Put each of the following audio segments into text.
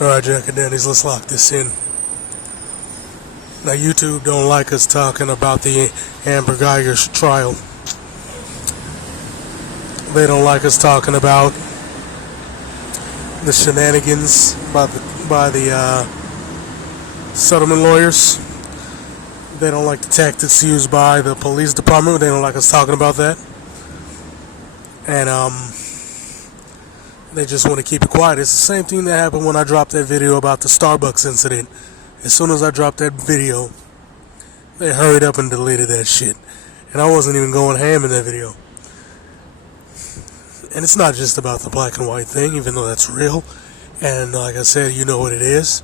Alright, Jack and Danny's, let's lock this in. Now, YouTube don't like us talking about the Amber Guyger trial. They don't like us talking about the shenanigans by the settlement lawyers. They don't like the tactics used by the police department. They don't like us talking about that. And they just want to keep it quiet. It's the same thing that happened when I dropped that video about the Starbucks incident. As soon as I dropped that video, they hurried up and deleted that shit. And I wasn't even going ham in that video. And it's not just about the black and white thing, even though that's real. And like I said, you know what it is.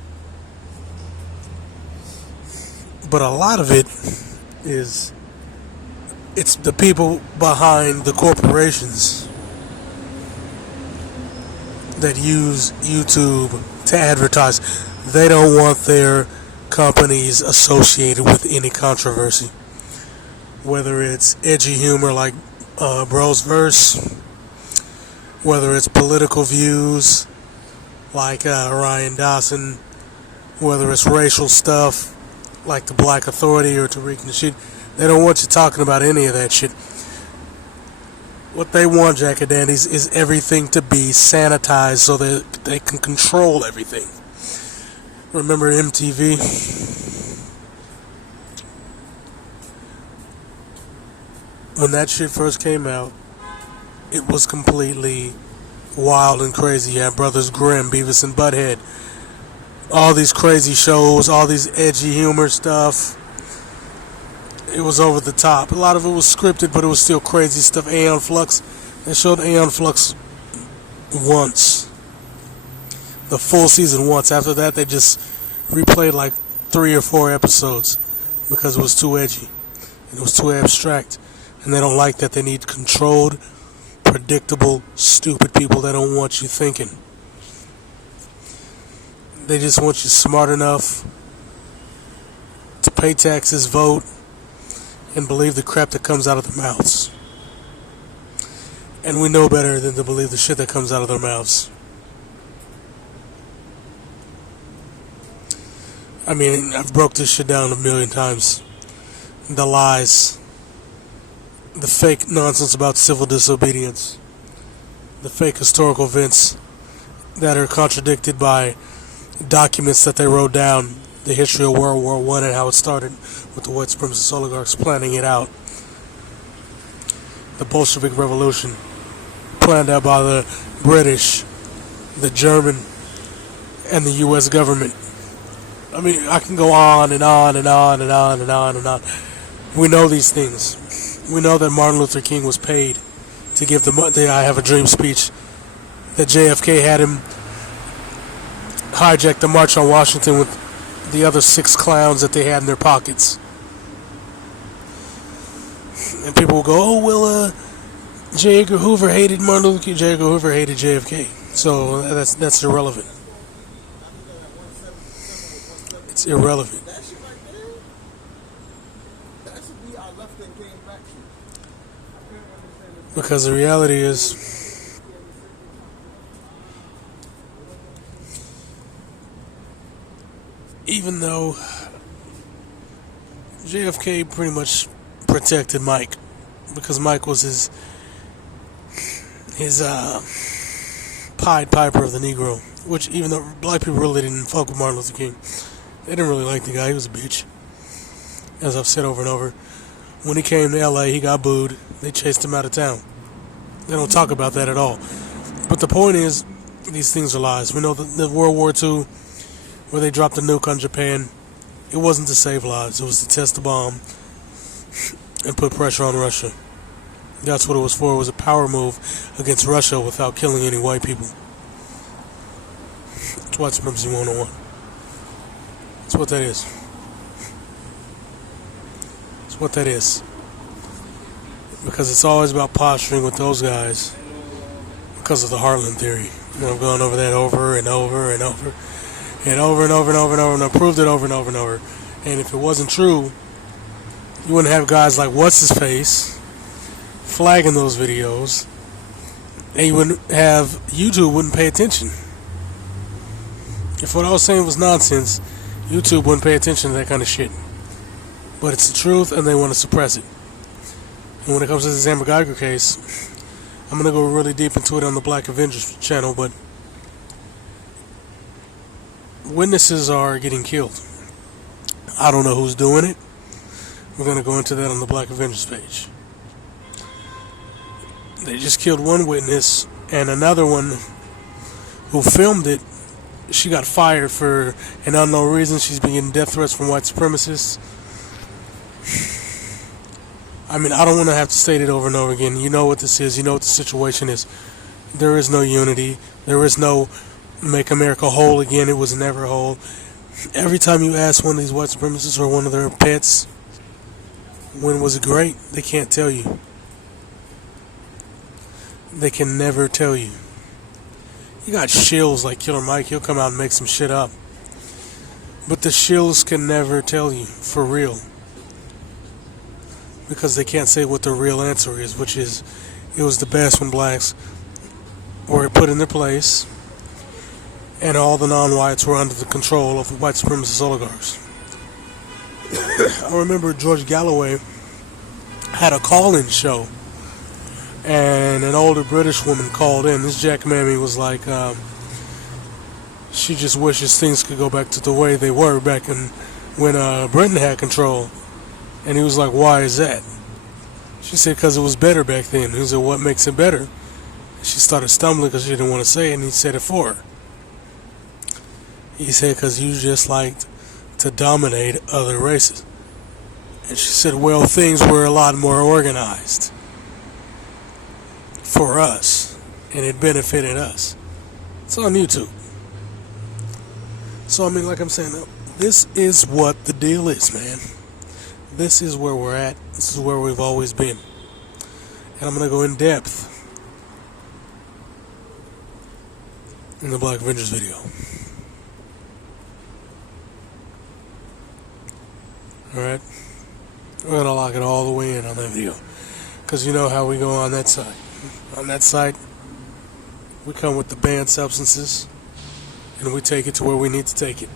But a lot of it is, it's the people behind the corporations that use YouTube to advertise. They don't want their companies associated with any controversy. Whether it's edgy humor like Bro's Verse, whether it's political views like Ryan Dawson, whether it's racial stuff like the Black Authority or Tariq Nasheed, they don't want you talking about any of that shit. What they want, Jack and Danny's, is everything to be sanitized so that they can control everything. Remember MTV? When that shit first came out, it was completely wild and crazy. You had Brothers Grimm, Beavis and Butthead, all these crazy shows, all these edgy humor stuff. It was over the top. A lot of it was scripted, but it was still crazy stuff. Aeon Flux, they showed Aeon Flux once, the full season once. After that, they just replayed like 3 or 4 episodes because it was too edgy and it was too abstract. And they don't like that. They need controlled, predictable, stupid people that don't want you thinking. They just want you smart enough to pay taxes, vote, and believe the crap that comes out of their mouths. And we know better than to believe the shit that comes out of their mouths. I mean, I've broke this shit down a million times. The lies, the fake nonsense about civil disobedience, the fake historical events that are contradicted by documents that they wrote down, the history of World War I and how it started with the white supremacist oligarchs planning it out. The Bolshevik Revolution, planned out by the British, the German, and the U.S. government. I mean, I can go on and on and on and on and on and on. We know these things. We know that Martin Luther King was paid to give the I Have a Dream speech, that JFK had him hijack the March on Washington with the other 6 clowns that they had in their pockets. And people will go, oh, well, J. Edgar Hoover hated Martin Luther King. J. Edgar Hoover hated JFK. So that's irrelevant. It's irrelevant. Because the reality is, even though JFK pretty much protected Mike, because Mike was his Pied Piper of the Negro, which even though black people really didn't fuck with Martin Luther King, they didn't really like the guy. He was a bitch, as I've said over and over. When he came to LA, he got booed. They chased him out of town. They don't talk about that at all. But the point is, these things are lies. We know that the World War II, where they dropped a nuke on Japan, it wasn't to save lives. It was to test the bomb and put pressure on Russia. That's what it was for. It was a power move against Russia without killing any white people. It's white supremacy 101. That's what that is. That's what that is. Because it's always about posturing with those guys because of the Heartland theory. And I've gone over that over and over and over and over and over and over and over, and I proved it over and over and over. And if it wasn't true, you wouldn't have guys like What's-His-Face flagging those videos, and you wouldn't have YouTube wouldn't pay attention. If what I was saying was nonsense, YouTube wouldn't pay attention to that kind of shit. But it's the truth, and they want to suppress it. And when it comes to this Amber Guyger case, I'm going to go really deep into it on the Black Avengers channel, but witnesses are getting killed. I don't know who's doing it. We're going to go into that on the Black Avengers page. They just killed one witness, and another one who filmed it, she got fired for an unknown reason. She's been getting death threats from white supremacists. I mean, I don't want to have to state it over and over again. You know what this is. You know what the situation is. There is no unity. There is no make America whole again. It was never whole. Every time you ask one of these white supremacists or one of their pets, when was it great? They can't tell you. They can never tell you. You got shills like Killer Mike. He'll come out and make some shit up. But the shills can never tell you for real. Because they can't say what the real answer is, which is it was the best when blacks were put in their place and all the non-whites were under the control of the white supremacist oligarchs. I remember George Galloway had a call-in show, and an older British woman called in. This Jack Mammy was like, she just wishes things could go back to the way they were back when Britain had control. And he was like, why is that? She said, because it was better back then. He said, what makes it better? She started stumbling because she didn't want to say it, and he said it for her. He said, because you just liked to dominate other races. And she said, well, things were a lot more organized for us, and it benefited us. It's on YouTube. So, I mean, like I'm saying, this is what the deal is, man. This is where we're at. This is where we've always been. And I'm going to go in depth in the Black Avengers video. Alright? We're going to lock it all the way in on that video. Because you know how we go on that side. On that side, we come with the banned substances, and we take it to where we need to take it.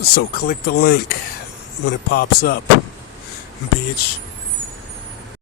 So click the link when it pops up, bitch.